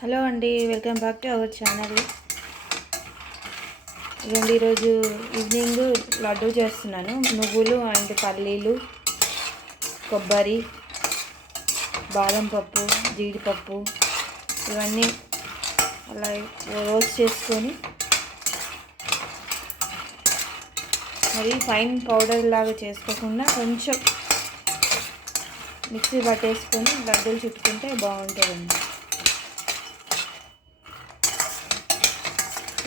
Hello అండి, welcome back to our channel. ఇదండి ఈరోజు ఈవినింగ్ లడ్డు చేస్తున్నాను. నువ్వులు అండ్ పల్లీలు, కొబ్బరి, బాదం పప్పు, జీడిపప్పు ఇవన్నీ అలా రోస్ట్ చేసుకొని మరి ఫైన్ పౌడర్ లాగా చేసుకోకుండా కొంచెం మిక్సీ పట్టేసుకొని లడ్డూలు చుట్టుకుంటే బాగుంటుందండి.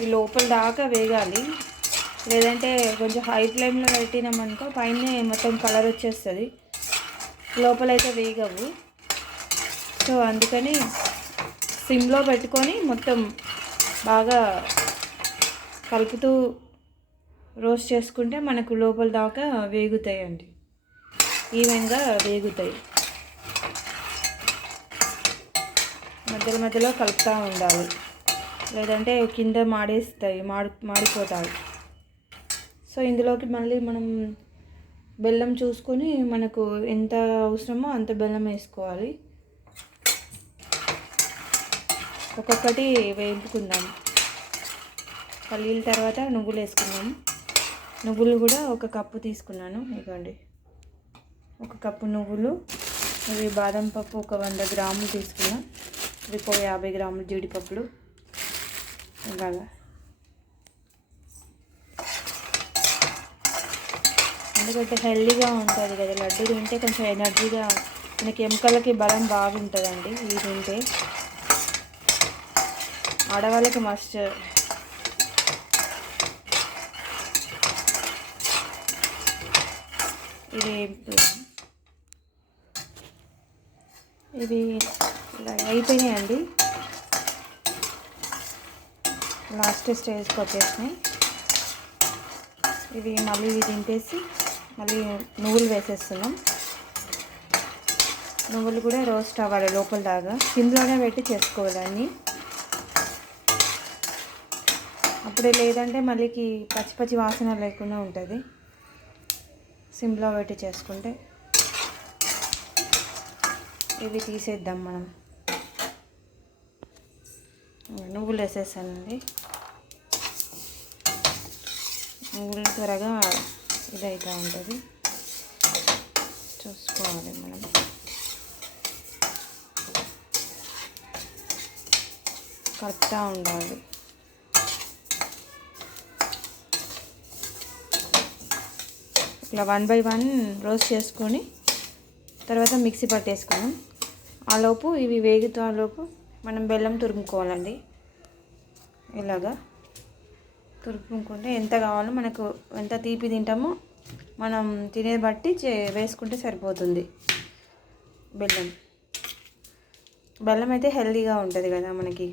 ఈ లోపల దాకా వేగాలి, లేదంటే కొంచెం హై ఫ్లేమ్లో పెట్టినామనుకో పైన మొత్తం కలర్ వచ్చేస్తుంది, లోపలైతే వేగవు. సో అందుకని సిమ్లో పెట్టుకొని మొత్తం బాగా కలుపుతూ రోస్ట్ చేసుకుంటే మనకు లోపల దాకా వేగుతాయండి, ఈవెన్గా వేగుతాయి. మధ్యలో మధ్యలో కలుపుతూ ఉండాలి, లేదంటే కింద మాడిపోతాయి. సో ఇందులోకి మళ్ళీ మనం బెల్లం చూసుకొని మనకు ఎంత అవసరమో అంత బెల్లం వేసుకోవాలి. ఒక్కొక్కటి వేపుకుందాం. పల్లీల తర్వాత నువ్వులు వేసుకున్నాము. నువ్వులు కూడా ఒక కప్పు తీసుకున్నాను. ఇదిగోండి, ఒక కప్పు నువ్వులు. ఇవి బాదం పప్పు ఒక 100 గ్రాములు తీసుకున్నాను. ఇవి 50 గ్రాములు జీడిపప్పులు. ఇలాగా ఎందుకంటే హెల్దీగా ఉంటుంది కదా లడ్డు తింటే, కొంచెం ఎనర్జీగా మనకి ఎముకలకి బలం బాగుంటుందండి. ఇది తింటే ఆడవాళ్ళకి మస్ట్. ఇవి ఇలా అయిపోయినాయండి, లాస్ట్ స్టేజ్కి వచ్చేసినాయి. ఇవి మళ్ళీ దింపేసి మళ్ళీ నువ్వులు వేసేస్తున్నాం. నువ్వులు కూడా రోస్ట్ అవ్వాలి లోపల దాకా, సిమ్లోనే పెట్టి చేసుకోవాలని. అప్పుడే లేదంటే మళ్ళీకి పచ్చి పచ్చి వాసన లేకుండా ఉంటుంది. సిమ్లో పెట్టి చేసుకుంటే. ఇవి తీసేద్దాం మనం. నువ్వులు వేసేసానండి. నువ్వులు త్వరగా ఇదైతే ఉంటుంది, చూసుకోవాలి మనం. కలుపుతూ ఉండాలి. ఇట్లా 1 by 1 రోస్ట్ చేసుకొని తర్వాత మిక్సీ పట్టేసుకున్నాం. ఆలోపు ఇవి వేగుతూ ఆలోపు మనం బెల్లం తురుముకోవాలండి. ఇలాగా తురుముకుంటే ఎంత కావాలో మనకు, ఎంత తీపి తింటామో మనం తినే బట్టి వేసుకుంటే సరిపోతుంది. బెల్లం అయితే హెల్తీగా ఉంటుంది కదా మనకి.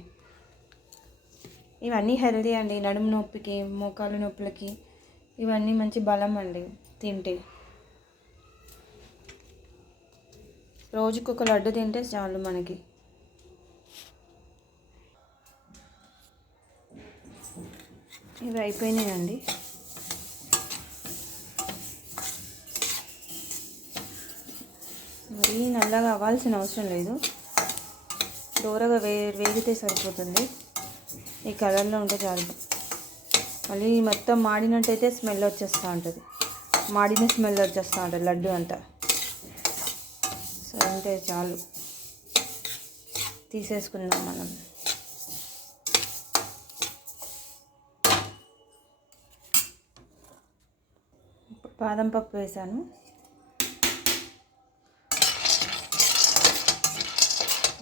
ఇవన్నీ హెల్తీ అండి, నడుము నొప్పికి, మోకాలు నొప్పులకి ఇవన్నీ మంచి బలం అండి తింటే. రోజుకి ఒక లడ్డు తింటే చాలు మనకి. ఇవి అయిపోయినాయండి. మరీ నల్లగా అవ్వాల్సిన అవసరం లేదు, దూరగా వేగితే సరిపోతుంది. ఈ కలర్లో ఉంటే చాలు. మళ్ళీ మొత్తం మాడినట్టయితే స్మెల్ వచ్చేస్తూ ఉంటుంది, మాడిన స్మెల్ వచ్చేస్తూ ఉంటుంది లడ్డు అంతా. సో అంటే చాలు, తీసేసుకుందాం మనం. బాదం పప్పు వేసాను.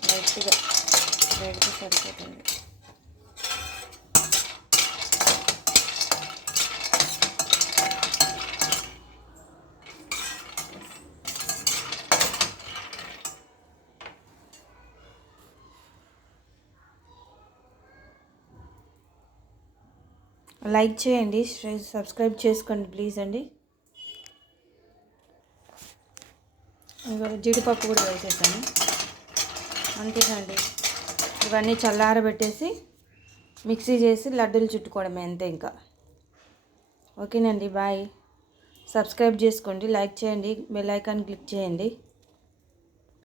లైట్గా వేడితే సరిపోతుంది. లైక్ చేయండి, సబ్స్క్రైబ్ చేసుకోండి ప్లీజ్ అండి. ఇంకా జీడిపప్పు కూడా వేసేసాను. అంతేనండి, ఇవన్నీ చల్లారబెట్టేసి మిక్సీ చేసి లడ్డూలు చుట్టుకోవడమే, అంతే ఇంకా. ఓకేనండి, బాయ్. సబ్స్క్రైబ్ చేసుకోండి, లైక్ చేయండి, బెల్ ఐకాన్ క్లిక్ చేయండి.